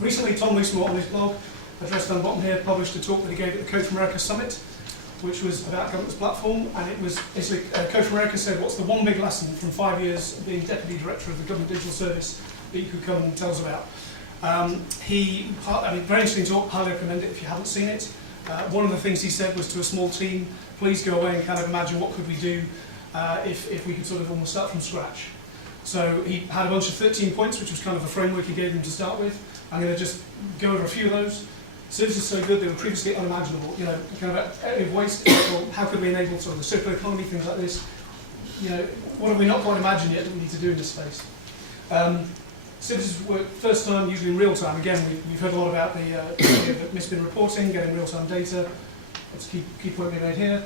Recently, Tom Loosemore on his blog, addressed down the bottom here, published a talk that he gave at the Code for America Summit, which was about government's platform, and it was basically, Code for America said, what's the one big lesson from 5 years of being Deputy Director of the Government Digital Service that you could come and tell us about? Very interesting talk, highly recommend it if you haven't seen it. One of the things he said was to a small team, please go away and kind of imagine what could we do if we could sort of almost start from scratch. So he had a bunch of 13 points, which was kind of a framework he gave them to start with. I'm going to just go over a few of those. Services so good they were previously unimaginable. You know, kind of area of waste. Well, how could we enable sort of the circular economy, things like this? You know, what have we not quite imagined yet that we need to do in this space? Services work first time, usually in real time. Again, we've heard a lot about the misbin reporting, getting real-time data. That's a key point being made here.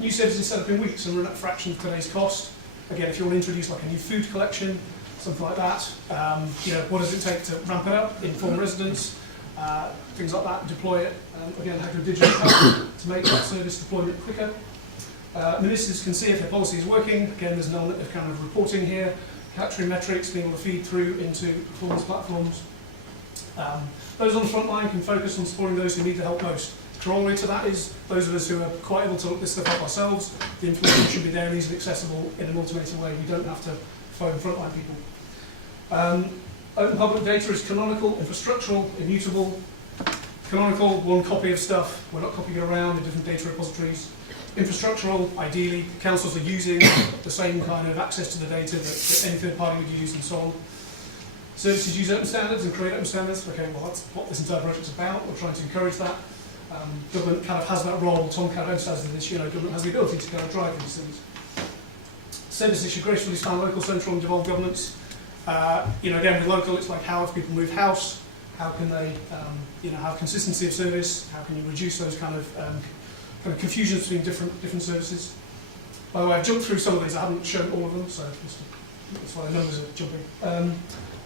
New services set up in weeks and run at a fraction of today's cost. Again, if you want to introduce like a new food collection, something like that, you know, what does it take to ramp it up, inform residents, things like that, deploy it. Again, how can digital help to make that service deployment quicker? Ministers can see if their policy is working. Again, there's an element of kind of reporting here, capturing metrics, being able to feed through into performance platforms. Those on the front line can focus on supporting those who need the help most. Corollary to that is those of us who are quite able to look this stuff up ourselves, the information should be there and easily accessible in an automated way. We don't have to phone frontline people. Open public data is canonical, infrastructural, immutable. Canonical, one copy of stuff. We're not copying it around in different data repositories. Infrastructural, ideally, councils are using the same kind of access to the data that any third party would use and so on. Services use open standards and create open standards. Okay, well that's what this entire project's about. We're trying to encourage that. Government kind of has that role. Tom kind of emphasises this, you know, government has the ability to kind of drive these things. Services should gracefully span local, central and devolved governments. You know, again, with local, it's like how if people move house, how can they, you know, have consistency of service? How can you reduce those kind of confusions between different services? By the way, I've jumped through some of these. I haven't shown all of them, so that's why the numbers are jumping.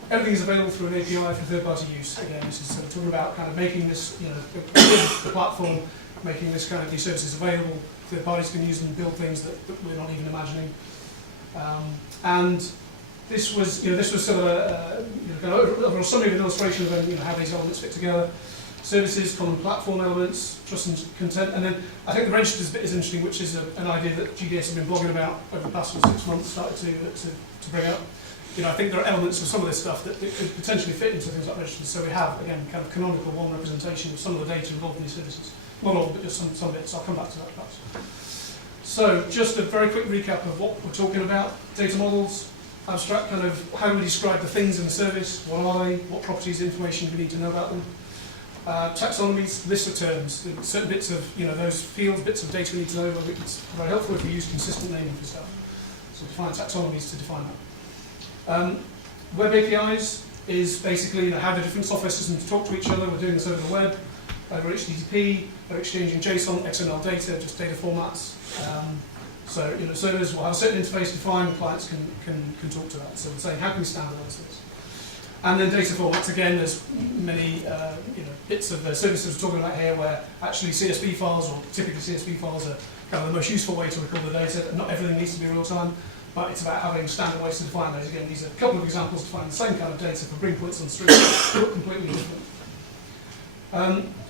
Everything is available through an API for third-party use. Again, this is sort of talking about kind of making this, you know, the platform, making this kind of these services available. Third parties can use them and build things that we're not even imagining. And this was, you know, sort of a kind of summary of an illustration of, you know, how these elements fit together. Services, common platform elements, trust and consent, and then I think the registers bit is interesting, which is an idea that GDS have been blogging about over the past 6 months, started to bring up. You know, I think there are elements of some of this stuff that could potentially fit into things like registers. So we have, again, kind of canonical one representation of some of the data involved in these services. Not all, but just some bits. I'll come back to that perhaps. So just a very quick recap of what we're talking about. Data models, abstract kind of how we describe the things in the service, what are they, what properties, information we need to know about them. Taxonomies, lists of terms, certain bits of, you know, those fields, bits of data we need to know. It's very helpful if we use consistent naming for stuff. So define taxonomies to define that. Web APIs is basically, you know, how the different software systems talk to each other. We're doing this over the web, over HTTP, they're exchanging JSON, XML data, just data formats. So, you know, servers will have a certain interface defined, clients can talk to that. So we're saying, how can we standardize this? And then data formats, again, there's many you know, bits of services we're talking about here where actually CSV files, or typically CSV files, are kind of the most useful way to record the data. Not everything needs to be real time, but it's about having standard ways to define those. Again, these are a couple of examples to find the same kind of data for bring points on streams, look completely different.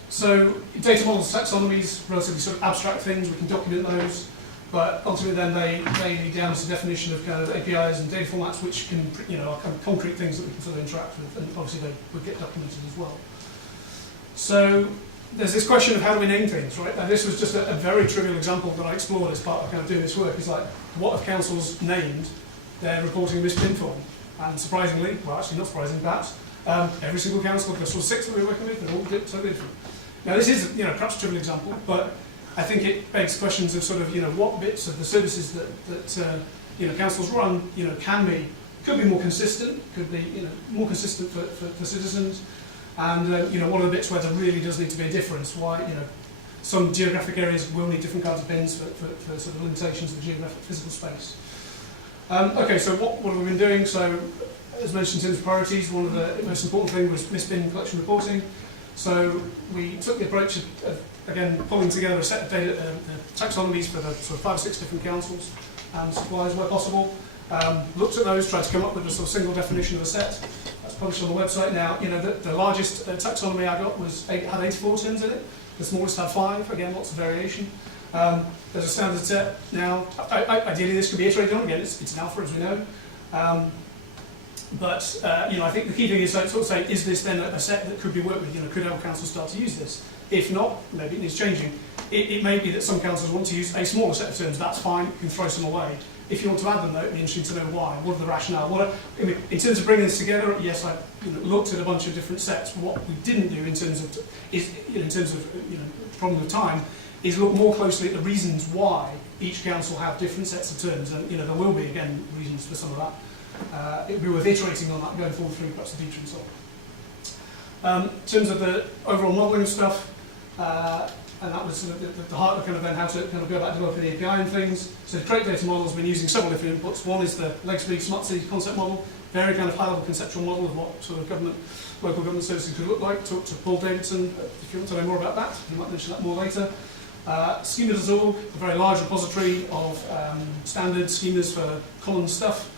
So data models, taxonomies, relatively sort of abstract things, we can document those, but ultimately then they lead down to the definition of kind of APIs and data formats which can, you know, are kind of concrete things that we can sort of interact with, and obviously they would get documented as well. So there's this question of how do we name things, right? And this was just a very trivial example that I explored as part of kind of doing this work. Is like, what have councils named their reporting misbin form? And surprisingly, well actually not surprising perhaps, every single council, the sort of 6 that we're working with, they're all totally different. Now this is, you know, perhaps a trivial example, but I think it begs questions of sort of, you know, what bits of the services that you know, councils run, you know, could be more consistent, could be, you know, more consistent for citizens. And you know, what are the bits where there really does need to be a difference? Why, you know, some geographic areas will need different kinds of bins for sort of limitations of the geographic physical space. Okay, so what have we been doing? So, as mentioned in terms of priorities, one of the most important things was misbin collection reporting. So we took the approach of again, pulling together a set of data, taxonomies for the sort of 5 or 6 different councils and suppliers where possible. Looked at those, tried to come up with a sort of single definition of a set. That's published on the website now. You know, the largest taxonomy I got had 84 terms in it. The smallest had 5. Again, lots of variation. There's a standard set now. Ideally, this could be iterated on. Again, it's an alpha, as we know. You know, I think the key thing is sort of saying, is this then a set that could be worked with? You know, could our council start to use this? If not, maybe it needs changing. It may be that some councils want to use a smaller set of terms. That's fine. You can throw some away. If you want to add them, though, it'd be interesting to know why. What are the rationale? I mean, in terms of bringing this together, yes, I looked at a bunch of different sets. What we didn't do in terms of problem of time, is look more closely at the reasons why each council have different sets of terms. And there will be again reasons for some of that. It would be worth iterating on that going forward through perhaps the future and so on. In terms of the overall modelling of stuff. And that was the heart of kind of then how to kind of go about developing the API and things. So to create data models, we've been using several different inputs. One is the Legacy Smart City concept model, very kind of high-level conceptual model of what sort of local government services could look like. Talk to Paul Davidson if you want to know more about that. He might mention that more later. Schema.org, a very large repository of standard schemas for common stuff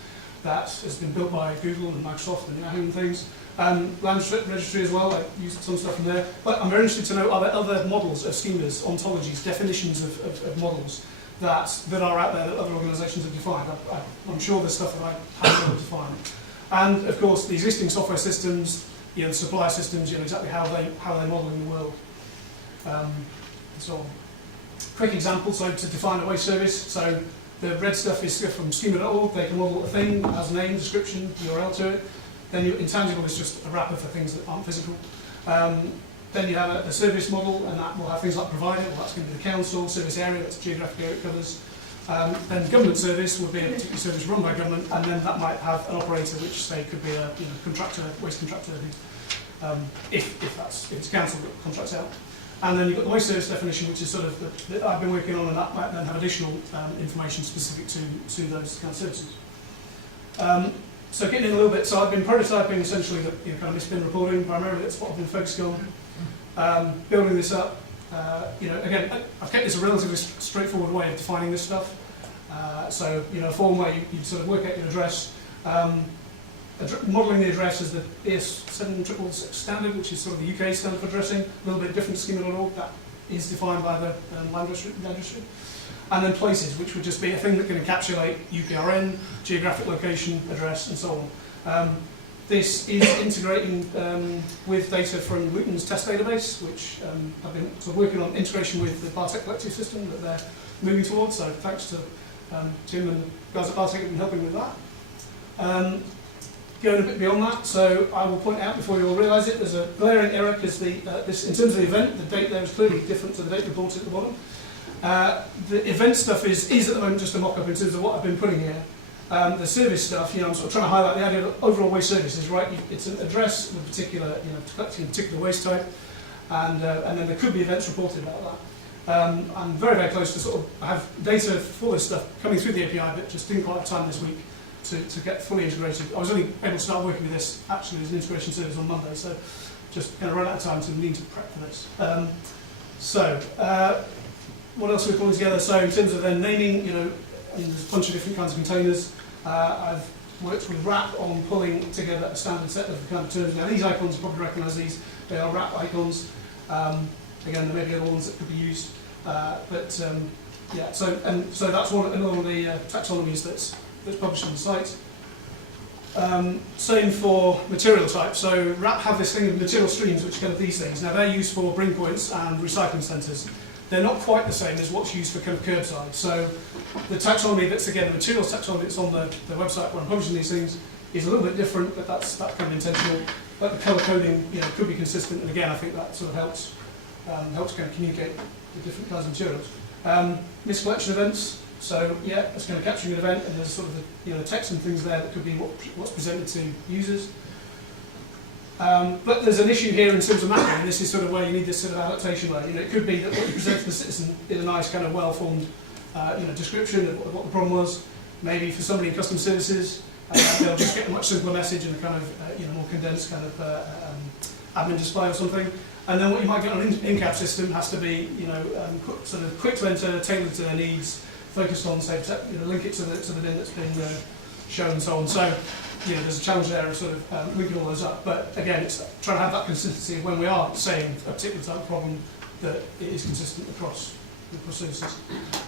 that has been built by Google and Microsoft and Yahoo and things. Land registry as well, I used some stuff from there. But I'm very interested to know, are there other models of schemas, ontologies, definitions of models that are out there that other organisations have defined? I'm sure there's stuff that I haven't able to find. And of course, the existing software systems, the supplier systems, exactly how they model in the world. And so on. Quick example, so to define a waste service, so the red stuff is from schema.org. They can model a thing, it has a name, description, URL to it. Then your intangible is just a wrapper for things that aren't physical. Then you have a service model, and that will have things like provider, well, that's going to be the council, service area, that's geographic area it covers. Then government service would be a particular service run by government, and then that might have an operator, which say could be a contractor, waste contractor, if it's council that contracts out. And then you've got the waste service definition, which is sort of that I've been working on, and that might then have additional information specific to those kind of services. So getting in a little bit, so I've been prototyping essentially the kind of misbin reporting, primarily that's what I've been focusing on. Building this up, again, I've kept this a relatively straightforward way of defining this stuff. So, a form where you sort of work out your address, modelling the address as the BS 7666 standard, which is sort of the UK standard for addressing, a little bit different to schema.org, that is defined by the land registry. And then places, which would just be a thing that can encapsulate UPRN, geographic location, address, and so on. This is integrating with data from Luton's test database, which I've been sort of working on integration with the Bartek collective system that they're moving towards. So thanks to Tim and the guys at Bartek have been helping with that. Going a bit beyond that, so I will point out before you all realise it, there's a glaring error because in terms of the event, the date there is clearly different to the date reported at the bottom. The event stuff is at the moment just a mock-up in terms of what I've been putting here. The service stuff, I'm sort of trying to highlight the idea of overall waste services, right? It's an address with a particular, collecting a particular waste type, and then there could be events reported about that. I'm very, very close to sort of have data for this stuff coming through the API, but just didn't quite have time this week to get fully integrated. I was only able to start working with this actually as an integration service on Monday, so just kind of ran out of time to need to prep for this. What else are we pulling together? So in terms of then naming, there's a bunch of different kinds of containers. I've worked with RAP on pulling together a standard set of kind of terms. Now these icons, you probably recognise these. They are RAP icons. Again, there may be other ones that could be used. So that's another one of the taxonomies that's published on the site. Same for material type. So RAP have this thing of material streams, which are kind of these things. Now they're used for bring points and recycling centres. They're not quite the same as what's used for kind of curbside. So the taxonomy that's, again, the materials taxonomy that's on the website where I'm publishing these things is a little bit different, but that's kind of intentional. But the colour coding, could be consistent, and again, I think that sort of helps kind of communicate the different kinds of materials. Miscollection events. So yeah, it's going to capture an event, and there's sort of the text and things there that could be what's presented to users. But there's an issue here in terms of Mackay, and this is sort of where you need this sort of adaptation layer. It could be that what you present to the citizen is a nice kind of well-formed description of what the problem was. Maybe for somebody in customer services, they'll just get a much simpler message and a kind of more condensed kind of admin display or something. And then what you might get on an in-cab system has to be sort of quick to enter, tailored to their needs, focused on, say, link it to the bin that's been shown and so on. So there's a challenge there of sort of linking all those up. But again, it's trying to have that consistency when we are saying a particular type of problem that it is consistent across services.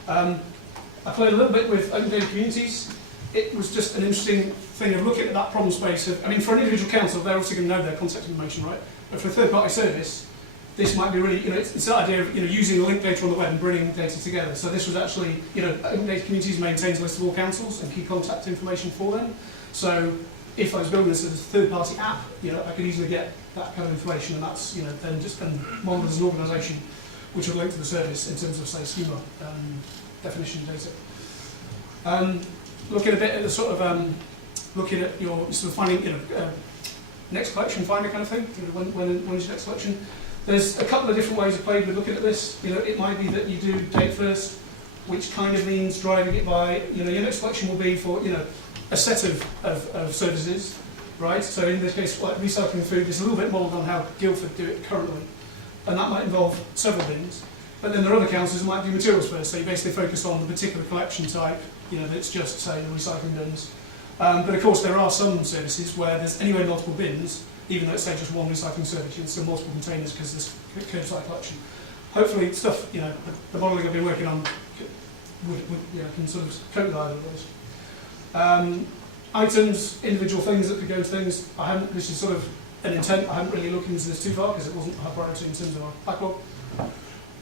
I played a little bit with open data communities. It was just an interesting thing of looking at that problem space of, I mean, for an individual council, they're also going to know their contact information, right? But for a third-party service, this might be really, it's that idea of, using linked data on the web and bringing data together. So this was actually, open data communities maintains a list of all councils and key contact information for them. So if I was building this as a third-party app, I could easily get that kind of information, and that's, then just modeled as an organisation which would link to the service in terms of, say, schema definition data. Looking a bit at the sort of looking at your sort of finding, next collection finder kind of thing. When is your next collection? There's a couple of different ways of playing with looking at this. It might be that you do date first, which kind of means driving it by, your next collection will be for, a set of services, right? So in this case, like recycling food is a little bit modelled on how Guildford do it currently, and that might involve several bins. But then there are other councils that might do materials first, so you basically focus on the particular collection type, that's just, say, the recycling bins. But of course, there are some services where there's anyway multiple bins, even though it's, say, just one recycling service, it's still multiple containers because there's curbside collection. Hopefully, stuff, the modelling I've been working on can sort of cope with either of those. Items, individual things that could go into things. This is sort of an intent. I haven't really looked into this too far because it wasn't high priority in terms of our backlog.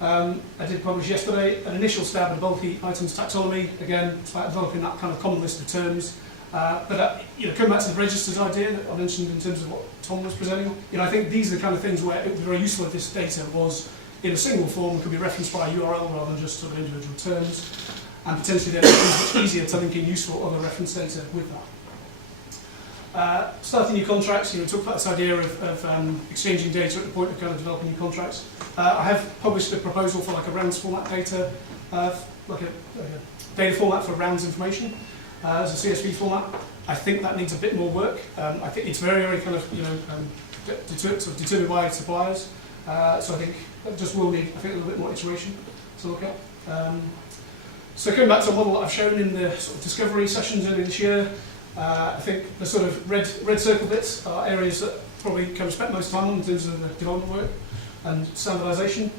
I did publish yesterday an initial stab at bulky items taxonomy. Again, it's about developing that kind of common list of terms. But coming back to the registers idea that I mentioned in terms of what Tom was presenting, I think these are the kind of things where it would be very useful if this data was in a single form, could be referenced by URL rather than just sort of individual terms, and potentially then it's much easier to link in useful other reference data with that. Starting new contracts, we talked about this idea of exchanging data at the point of kind of developing new contracts. I have published a proposal for like a rounds format data, like a data format for rounds information as a CSV format. I think that needs a bit more work. I think it's very, very kind of determined by suppliers. So I think that just will need a little bit more iteration to look at. So coming back to a model that I've shown in the sort of discovery sessions earlier this year, I think the sort of red circle bits are areas that probably kind of spent most time on in terms of the development work and standardisation.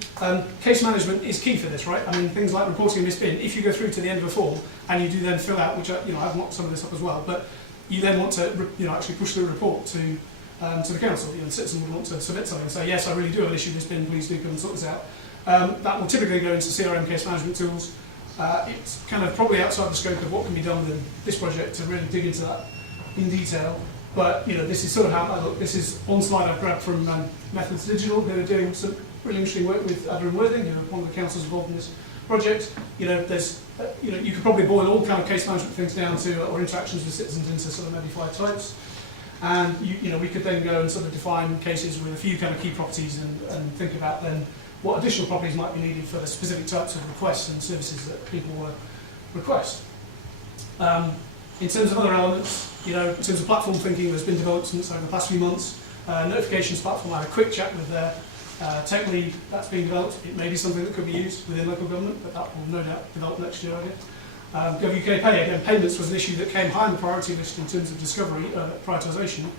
Case management is key for this, right? I mean, things like reporting a missed bin, if you go through to the end of a form and you do then fill out, which I've mocked some of this up as well, but you then want to actually push through a report to the council. The citizen would want to submit something and say, yes, I really do have an issue with this bin, please do come and sort this out. That will typically go into CRM case management tools. It's kind of probably outside the scope of what can be done within this project to really dig into that in detail. But this is sort of how I look. This is one slide I've grabbed from Methods Digital, who are doing some really interesting work with Adler and Worthing, who are one of the councils involved in this project. There's you could probably boil all kind of case management things down to or interactions with citizens into sort of maybe 5 types. And we could then go and sort of define cases with a few kind of key properties and think about then what additional properties might be needed for the specific types of requests and services that people request. In terms of other elements, in terms of platform thinking, there's been developments over the past few months. Notifications platform, I had a quick chat with their tech lead. That's being developed. It may be something that could be used within local government, but that will no doubt develop next year, I guess. GovUK Pay, again, payments was an issue that came high on the priority list in terms of discovery, prioritisation.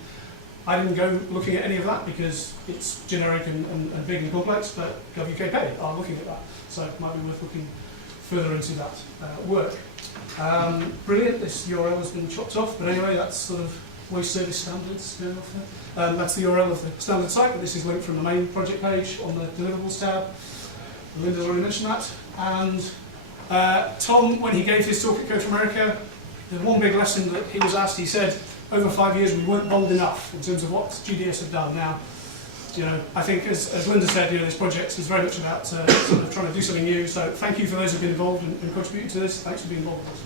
I didn't go looking at any of that because it's generic and big and complex, but GovUK Pay are looking at that, so it might be worth looking further into that work. Brilliant, this URL has been chopped off, but anyway, that's sort of waste service standards going off there. That's the URL of the standard site, but this is linked from the main project page on the deliverables tab. Linda's already mentioned that. And Tom, when he gave his talk at Code for America, the one big lesson that he was asked, he said, over 5 years we weren't bold enough in terms of what GDS have done. Now, I think as Linda said, this project is very much about sort of trying to do something new. So thank you for those who've been involved and contributed to this. Thanks for being involved with us.